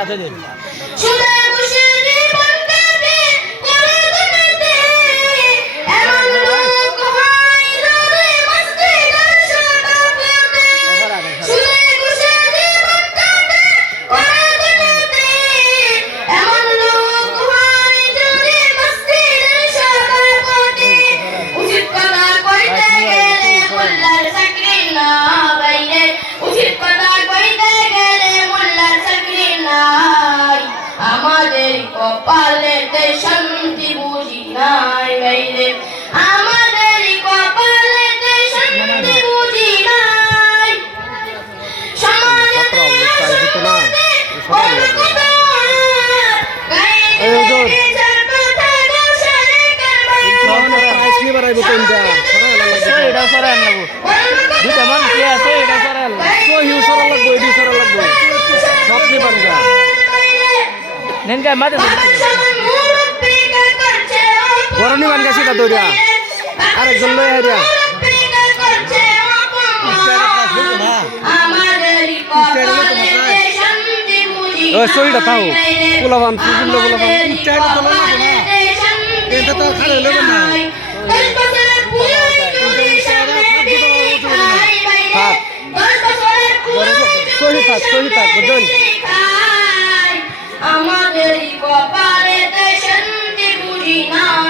সাথে দিন কপালেতে শান্তি বুঝি নাই বাইরে আমাদের কপালেতে শান্তি বুঝি নাই সমাজে নেনকা মাতে গরনি বান গেছি তা দৌড়া আরেকজন লই আইরা ও সইটা তাও পোলাবান ফুল পোলাবান চাইটা তো না না এটা তো খালে লবে না সহি থাক বুঝলেন আমাদের কপালেতে শান্তি বুঝি না